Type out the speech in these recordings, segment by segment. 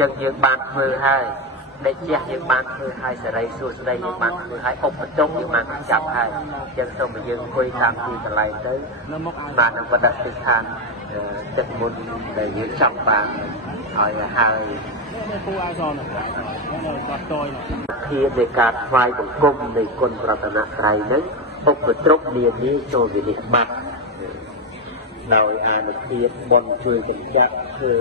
ចឹងយើងបានធ្វើហើយដែលជាយើងបានធ្វើហើយសេរីសួស្តីយើងបានធ្វើហើយឧបតុយើងបានចាប់ហើយចឹងសូមឲ្យយើងអង្គុយតាមទីកន្លែងទៅបាននឹងបដិទិដ្ឋានទឹកមុនដែលយើងចាប់បានហើយហើយគូអាសនគាត់តយភាពនៃការថ្វាយបង្គំនៃគុណប្រតនត្រ័យនឹងឧបទ្រពនានាចូលវិនិច្ឆ័យដោយអានុភាពបនជួយបញ្ជាក់គឺ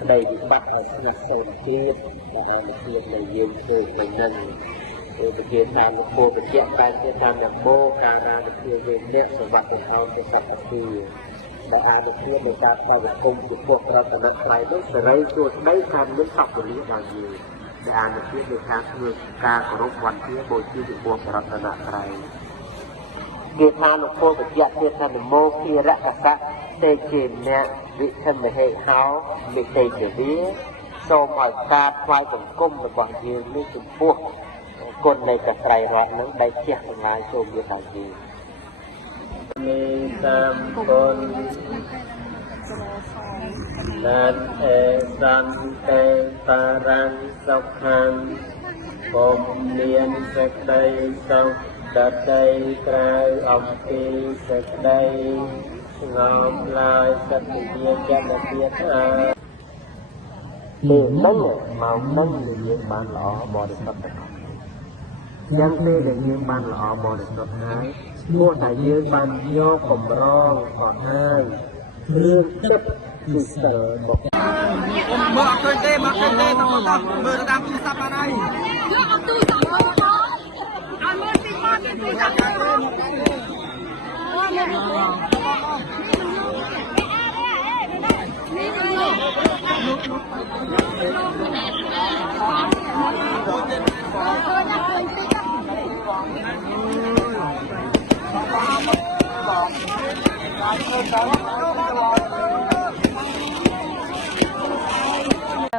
ក្តីវិបត្តិឲ្យស្ងាត់សូន្យទៀតដែលអានុភាពនៃយើងធ្វើទៅនឹងឧបទានតាមលោកពោបញ្ជាក់តែតាមនមោការានុភាពវេអ្នកសវត្ថិអោទេសកទីដែលអានុភាពនៃការស្ដាប់បង្គំចំពោះប្រតនត្រ័យនោះសេរីសួស្តីតាមនឹងសពវេលាដល់យើងដែលអានុភាពនៃការធ្វើការគោរពវត្តជាបូជាចំពោះប្រតនត្រ័យគេថាលោកពោបញ្ជាក់ទៀតថានមោគិរៈកកៈទេជាអ្នកវិធិមហេហោមិទេជាវាសូមឲ្យការថ្វាយបង្គំរបស់យើងនេះចំពោះគុណនៃកត្រៃរតនឹងដែលជះទាំងឡាយចូលវាដល់យើងមេតាមគុណលានអេសន្តេបារាំងសុខាំពុំមានសេចក្តីសុខដតីក្រៅអំពីសេចក្តីស្ងប់ឡើយសត្វជាចិត្តទៀតលើនឹងមកនឹងយើងបានល្អបរិសុទ្ធយ៉ាងទេដែលយើងបានល្អបរិសុទ្ធហើយព្រោះតែយើងបានយកកម្រងគាត់ហើយរឿងចិត្តគឺសិលមកមើលអត់ឃើញទេមកឃើញទេតោះមើលតាមទូរស័ព្ទបានហើយយកអត់ទូរស័ព្ទមកអត់មើលទីមកទីទូរស័ព្ទទៅអូ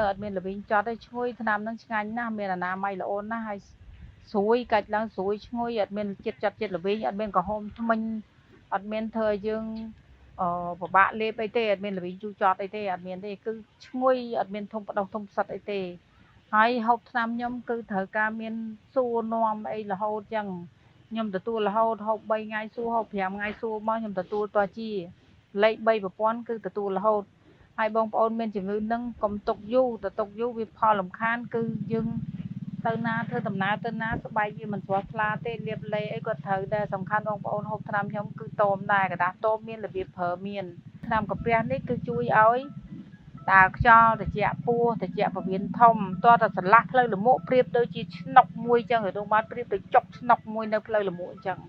អត់មានល្វិញចត់ទេឈ្ងុយថ្នាំនឹងឆ្ងាញ់ណាស់មានអនាម័យល្អណាស់ហើយស្រួយកាច់ឡើងស្រួយឈ្ងុយអត់មានជាតិចត់ជាតិល្វិញអត់មានក្រហមថ្មិញអត់មានធ្វើឲ្យយើងពិបាកលេបអីទេអត់មានល្វិញជូរចត់អីទេអត់មានទេគឺឈ្ងុយអត់មានធំបដោះធំផ្សិតអីទេហើយហូបថ្នាំខ្ញុំគឺត្រូវការមានសួរនាំអីរហូតចឹងខ្ញុំទទួលរហូតហូប3ថ្ងៃសួរហូប5ថ្ងៃសួរមកខ្ញុំទទួលតជាលេខ3ប្រព័ន្ធគឺទទួលរហូតហើយបងប្អូនមានជំងឺនឹងកុំទុកយូរទៅទុកយូរវាផលរំខានគឺយើងទៅណាធ្វើដំណើរទៅណាស្បែកវាមិនស្រស់ថ្លាទេលាបលេអីក៏ត្រូវដែរសំខាន់បងប្អូនហូបថ្នាំខ្ញុំគឺតមដែរกระดาษតមមានរបៀបប្រើមានថ្នាំកាពះនេះគឺជួយឲ្យដើរខ្យល់ត្រជាក់ពោះត្រជាក់ពវៀនធំតោះតែស្រឡះផ្លូវលមកប្រៀបដូចជាឆ្នុកមួយចឹងឬដូចបានប្រៀបទៅចុកឆ្នុកមួយនៅផ្លូវលមកអញ្ចឹង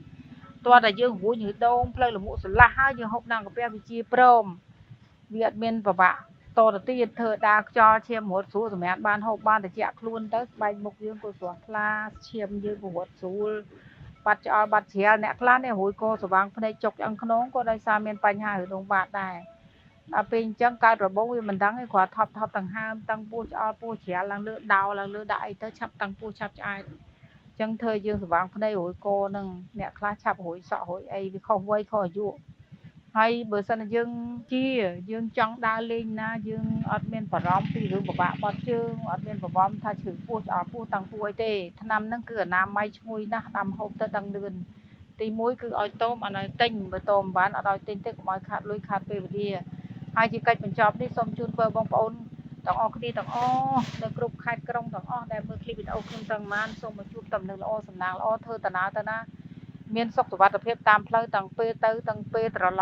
តោះតែយើងរួញឬដងផ្លូវលមកស្រឡះហើយយើងហូបថ្នាំកាពះវាជាព្រមវាអត់មានប្របាក់តទៅទៀតធ្វើដើរខ្យល់ឈាមរត់ស្រួលសម្រាប់បានហូបបានត្រជាក់ខ្លួនទៅស្បែកមុខយើងក៏ស្រស់ថ្លាឈាមយើងក៏រត់ស្រួលបាត់ឆ្អល់បាត់ជ្រាលអ្នកខ្លះនេះរួយកស្វាងភ្នែកចុកឆ្អឹងខ្នងក៏ដោយសារមានបញ្ហាឬដងបាតដែរដល់ពេលអញ្ចឹងកើតរបងវាមិនដឹងទេគ្រាន់ថប់ដង្ហើមតឹងពោះឆ្អល់ពោះជ្រាលឡើងលើដោឡើងលើដាក់អីទៅឆាប់តឹងពោះឆាប់ឆ្អែតអញ្ចឹងធ្វើយើងស្វាងភ្នែករួយកនឹងអ្នកខ្លះឆាប់រួយសក់រួយអីវាខុសវ័យខុសអាយុហើយបើសិនជាយើងចង់ដើរលេងណាយើងអត់មានបារម្ភពីរឿងពិបាកបត់ជើងអត់មានបារម្ភថាឈឺពោះឆ្អល់ពោះតាំងពោះអីទេថ្នាំហ្នឹងគឺអនាម័យឈ្ងុយណាស់ដាំហូបទៅដឹងលឿនទី1គឺឲ្យតមអត់ឲ្យទិញបើតមបានអត់ឲ្យទិញទេកុំឲ្យខាតលុយខាតពេលវេលាហើយជាកិច្ចបញ្ចប់នេះសូមជូនពរបងប្អូនទាំងអស់គ្នាទាំងអស់នៅគ្រប់ខេត្តក្រុងទាំងអស់ដែលមើលឃ្លីបវីដេអូខ្ញុំទាំងបានសូមមកជួបតំណែងល្អសំណាងល្អធ្វើតាណាមានសុខសុវត្ថិភាពតាមផ្លូវទាំងពេលទៅទាំងពេលត្រឡប់